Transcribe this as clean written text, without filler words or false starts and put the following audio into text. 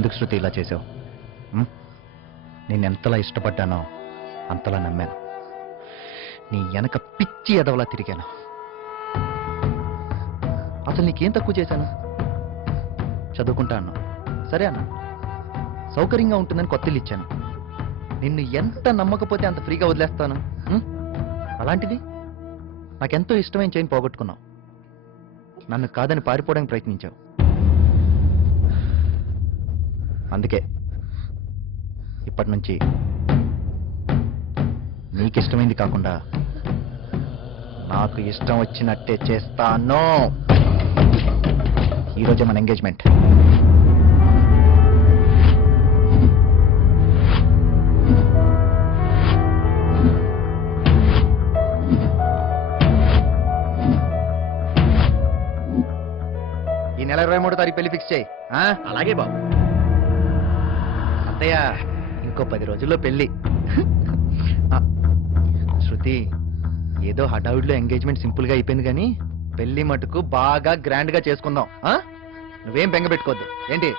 ఎందుకు శృతి ఇలా చేసావు? నేను ఎంతలా ఇష్టపడ్డానో అంతలా నమ్మాను. నీ వెనక పిచ్చి ఎదవలా తిరిగాను. అసలు నీకేం తక్కువ చేశాను? చదువుకుంటా అన్నా, సరే అన్నా. సౌకర్యంగా ఉంటుందని కొత్త ఇల్లు ఇచ్చాను. నిన్ను ఎంత నమ్మకపోతే అంత ఫ్రీగా వదిలేస్తాను. అలాంటిది నాకెంతో ఇష్టమైన చేయని పోగొట్టుకున్నావు. నన్ను కాదని పారిపోవడానికి ప్రయత్నించావు. అందుకే ఇప్పటి నుంచి నీకు ఇష్టమైంది కాకుండా నాకు ఇష్టం వచ్చినట్టే చేస్తాను. ఈరోజే మన ఎంగేజ్మెంట్. ఈ నెల 23వ తారీఖు పెళ్లి ఫిక్స్ చేయి. అలాగే బాబు. అత్తయ్య, ఇంకో 10 రోజుల్లో పెళ్లి. శృతి, ఏదో హడావుడిలో ఎంగేజ్మెంట్ సింపుల్ గా అయిపోయింది కానీ పెళ్లి మటుకు బాగా గ్రాండ్ గా చేసుకుందాం. నువ్వేం బెంగ పెట్టుకోవద్దు ఏంటి?